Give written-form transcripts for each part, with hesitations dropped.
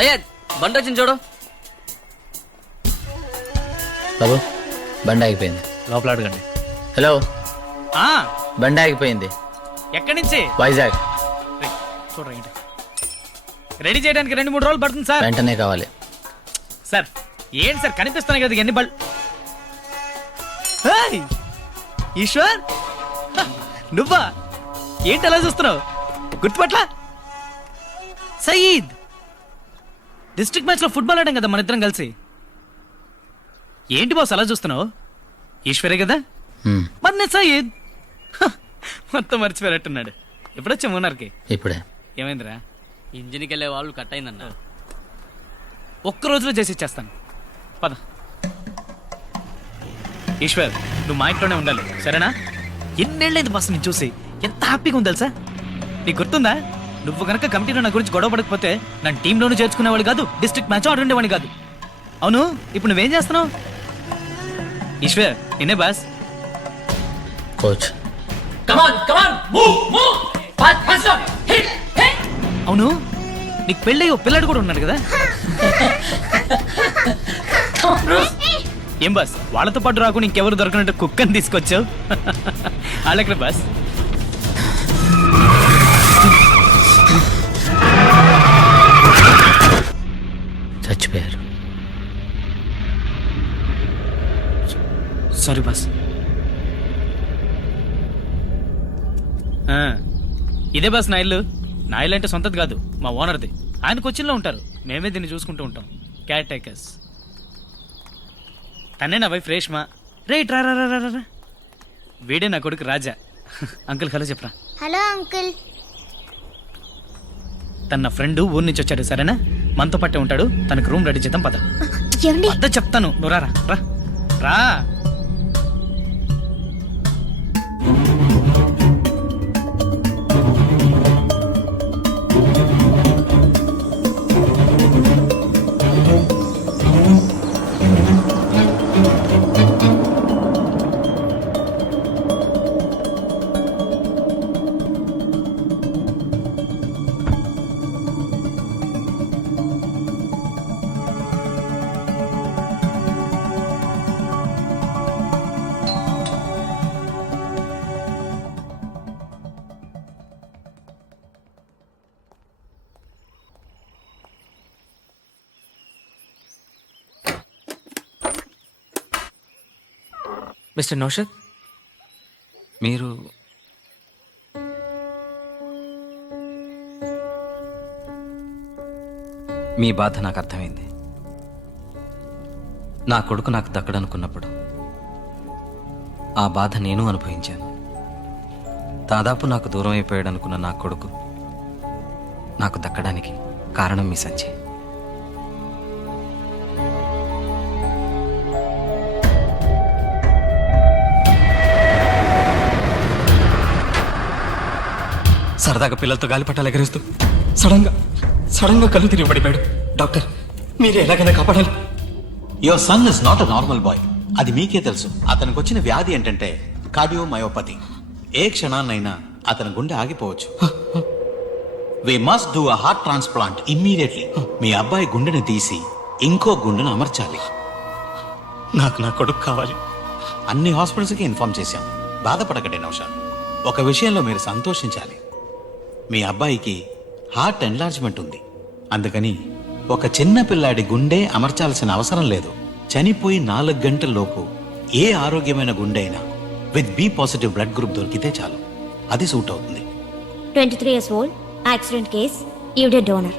సయ్యద్ బండి వచ్చింది చూడు. బాబు బండి ఆగిపోయింది, లోపల అడగండి. హలో బండి ఆగిపోయింది. ఎక్కడి నుంచి? వైజాగ్. చూడండి, రెడీ చేయడానికి 2-3 రోజులు పడుతుంది సార్. వెంటనే కావాలి సార్. ఏంటి సార్ కనిపిస్తున్నాయి కదా ఎన్ని బళ్ళు. ఈశ్వర్ నువ్వా? ఏంటి అలా చూస్తున్నావు? గుర్తుపట్ల సయీద్ డిస్ట్రిక్ట్ మ్యాచ్ లో ఫుట్బాల్ ఆడాం కదా మన ఇద్దరం కలిసి. ఏంటి బాస్ అలా చూస్తున్నావు? ఈశ్వరే కదా మరి నేను సయీద్. మొత్తం మర్చిపోయారట్టున్నాడు. ఎప్పుడొచ్చా మూనార్కి? ఇప్పుడే. ఏమైందిరా? ఇంజిన్కి వెళ్ళే వాళ్ళు కట్ అయిందన్న. ఒక్క రోజులో చేసి ఇచ్చేస్తాను, పద. ఈశ్వర్ నువ్వు మా ఇంట్లోనే ఉండాలి, సరేనా? ఎన్నేళ్ళైంది బస్ నేను చూసి, ఎంత హ్యాపీగా ఉంది తెలుసా? నీకు గుర్తుందా? నువ్వు కనుక కమిటీలో నా గురించి గొడవ పడకపోతే నన్ను టీంలోనూ చేర్చుకునేవాడు కాదు, డిస్ట్రిక్ట్ మ్యాచ్ ఆడుండేవాడిని కాదు. అవును, ఇప్పుడు నువ్వేం చేస్తున్నావు? ఈశ్వర్ నిన్నే బాస్. కోచ్. అవును, నీకు పెళ్ళి ఓ పిల్లాడు కూడా ఉన్నాడు కదా? ఏం బాస్, వాళ్ళతో పాటు రాకుండా ఇంకెవరు దొరకనంటే కుక్కని తీసుకొచ్చావు? వాళ్ళెక్కడ బాస్? చచ్చిపోయారు. Sorry boss. ఇదే బాస్ నా ఇల్లు. నా ఇల్లు అంటే సొంతది కాదు, మా ఓనర్ది. ఆయన కొచ్చిన్లో ఉంటారు, మేమే దీన్ని చూసుకుంటూ ఉంటాం. Caretakers. తనే నా వైఫ్ రేష్మా. రైట్ రా రా రా రా రా. వీడే నా కొడుకు రాజా. అంకుల్ హలో చెప్పరా. Hello uncle. తన ఫ్రెండ్ ఊరి నుంచి వచ్చాడు, సరేనా? మనతో పట్టే ఉంటాడు, తనకు రూమ్ రెడీ చేద్దాం, పద. పద చెప్తాను, నువ్వు రా రా రా. మిస్టర్ నౌషద్, మీరు మీ బాధ నాకు అర్థమైంది. నా కొడుకు నాకు దక్కడనుకున్నప్పుడు ఆ బాధ నేను అనుభవించాను. దాదాపు నాకు దూరం అయిపోయాడు అనుకున్న నా కొడుకు నాకు దక్కడానికి కారణం మీ సంజయ్. సరదాగా పిల్లలతో గాలిపటాలు ఎగరేస్తూ సడన్ గా కళ్ళు తిరిగి పడిపోయాడు. డాక్టర్, మీరు ఎలాగైనా కాపాడాలి. Your son is not a normal boy. అది మీకే తెలుసు. అతనికి వచ్చిన వ్యాధి ఏంటంటే కార్డియోమయోపతి. ఏ క్షణాన్నైనా అతని గుండె ఆగిపోవచ్చు. We must do a heart transplant immediately. మీ అబ్బాయి గుండెని తీసి ఇంకో గుండెను అమర్చాలి. నాకు నా కొడుకు కావాలి. అన్ని హాస్పిటల్స్కి ఇన్ఫార్మ్ చేశాం. బాధపడకండి నౌషాద్. ఒక విషయంలో మీరు సంతోషించాలి. మీ అబ్బాయికి హార్ట్ ఎన్లార్జ్మెంట్ ఉంది. అందుకని ఒక చిన్న పిల్లాడి గుండె అమర్చాల్సిన అవసరం లేదు. చనిపోయి 4 గంటల్లోపు ఏ ఆరోగ్యమైన గుండె అయినా with B positive blood group దొరికితే చాలు, అది సూట్ అవుతుంది. 23 years old, accident case, immediate donor.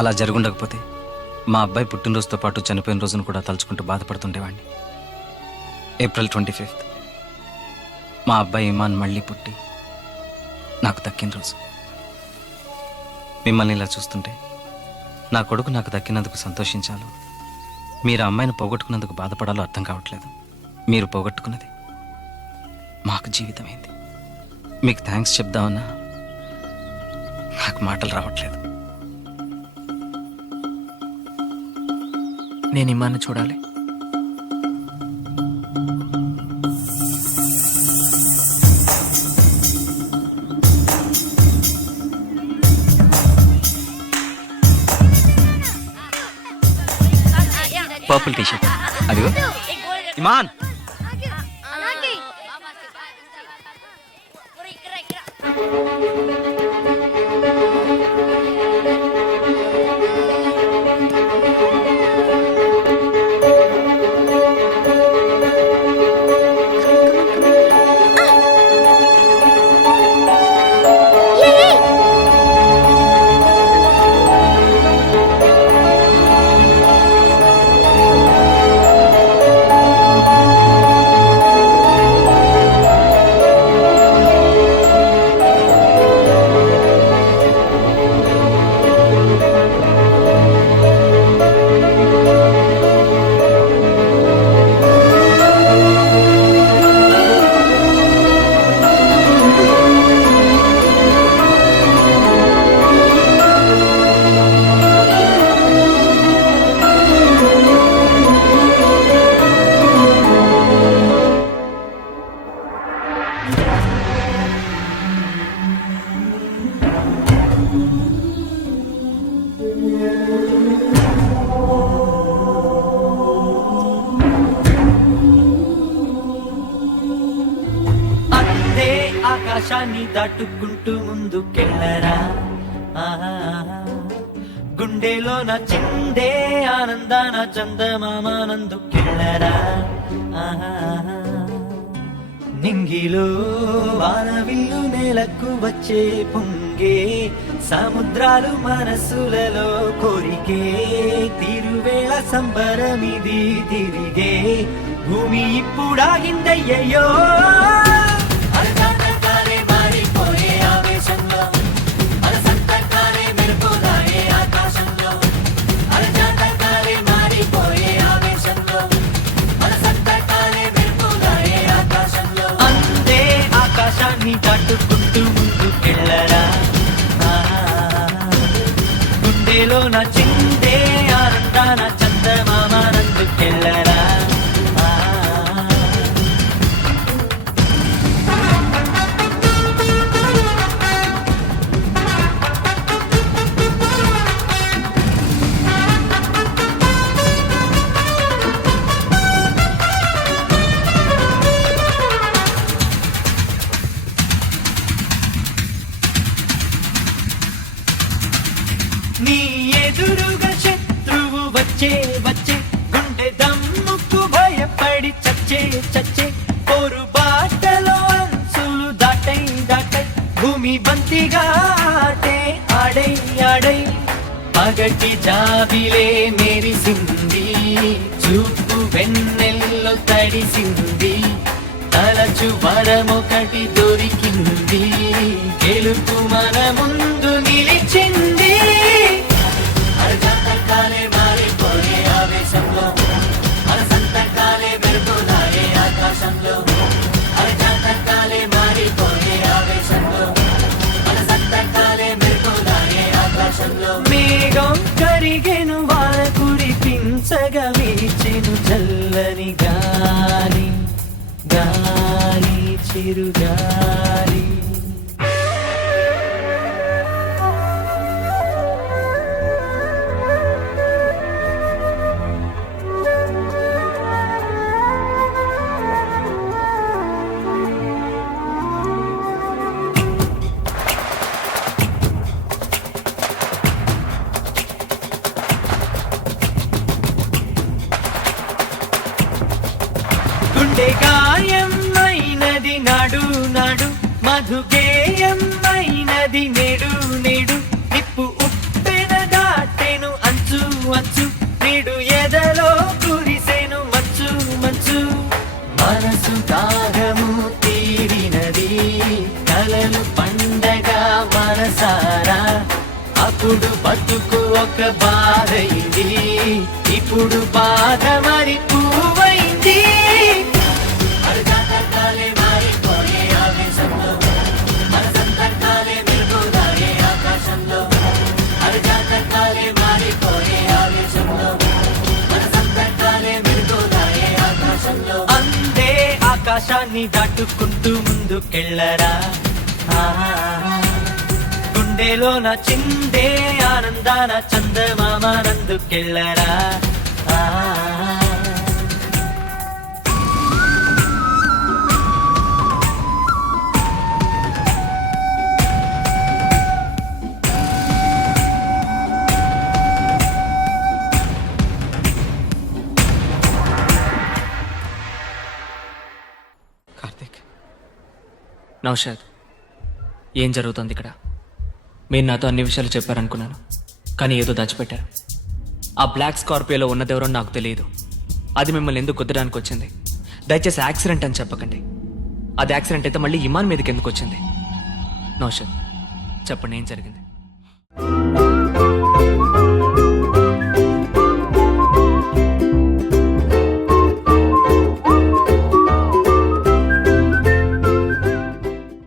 అలా జరుగుండకపోతే మా అబ్బాయి పుట్టినరోజుతో పాటు చనిపోయిన రోజును కూడా తలుచుకుంటూ బాధపడుతుండేవాడిని. April 25th మా అబ్బాయి ఇమాన్ మళ్ళీ పుట్టి నాకు దక్కిన రోజు. మిమ్మల్ని ఇలా చూస్తుంటే నా కొడుకు నాకు దక్కినందుకు సంతోషించాలో, మీరు అమ్మాయిని పోగొట్టుకున్నందుకు బాధపడాలో అర్థం కావట్లేదు. మీరు పోగొట్టుకున్నది మాకు జీవితమైంది. మీకు థ్యాంక్స్ చెప్దామన్నా నాకు మాటలు రావట్లేదు. నేను ఇమ్మాన్ని చూడాలి. పర్పుల్ టీషర్ట్ అదిగో. ఇమాన్, ఆకాశాన్ని దాటుకుంటూ ముందుకెళ్ళరా, గుండెలో నా చిందే ఆనందాన చందమామానందుకెళ్ళరా, నింగిలో వానవిల్లు నేలకు వచ్చే పొంగే సముద్రాలు మనసులలో కోరికే తిరువేళ సంబరమిది తిరిగే భూమి ఇప్పుడాగిందయ్యో. దాటుకుంటూ ముందుకెళ్ళరా, గుండెలో నా చిందే ఆనందాన చందమామానందుకెళ్ళరా. నీ ఎదురుగా శత్రువు వచ్చే వచ్చే గుండె దమ్ముకు భయపడి చచ్చే చచ్చే పోరు బాటలో అంచులు దాటై దాటై భూమి బంతిగా ఆటే ఆడై ఆడై పగటి జాబిలే మెరిసింది చూపు వెన్నెల్లో తడిసింది తలచు వరమొకటి దొరికింది గెలుపు మన ముందు నిలిచింది. మారిపోయే ఆవేశంలో మన సంతకాలే మెరుపులాయే ఆకాశంలో, అరజాతకాలే మారిపోయే ఆవేశంలో మన సంతకాలే మెరుపులాయే ఆకాశంలో. మేఘం కరిగెను వాన కురిపించగా వీచెను చల్లని గాలి గాలి చిరుగాలి. గుండె గాయం అయినది నాడు నాడు మధుగేయం అయినది నేడు నేడు నిప్పు ఉప్పెన దాటెను అంచు అంచు నేడు ఎదలో కురిసెను మంచు మంచు మనసు దాహము తీరి ఒకప్పుడు బతుకు ఒక బాధైంది, ఇప్పుడు బాధ మరి పువ్వైంది. అరజాతకాలే మారిపోయే ఆవేశంలో, మన సంతకాలే మెరుగుదాయే ఆకాశంలో. అరజాతకాలే మారిపోయే ఆవేశంలో, మన సంతకాలే మెరుగుదాయే ఆకాశంలో. అందే ఆకాశాన్ని దాటుకుంటూ ముందుకెళ్ళరా, గుండెలోన చిందే ఆనందాన చందమామ నందుకెళ్ళరా. కార్తీక్, నౌషాద్, ఏం జరుగుతుంది ఇక్కడ? మీరు నాతో అన్ని విషయాలు చెప్పారనుకున్నాను, కానీ ఏదో దాచిపెట్టారు. ఆ బ్లాక్ స్కార్పియోలో ఉన్నదెవరో నాకు తెలియదు. అది మిమ్మల్ని ఎందుకు కుదరడానికి వచ్చింది? దయచేసి యాక్సిడెంట్ అని చెప్పకండి. అది యాక్సిడెంట్ అయితే మళ్ళీ ఇమాన్ మీదకి ఎందుకు వచ్చింది? నౌషాద్, చెప్పండి, ఏం జరిగింది?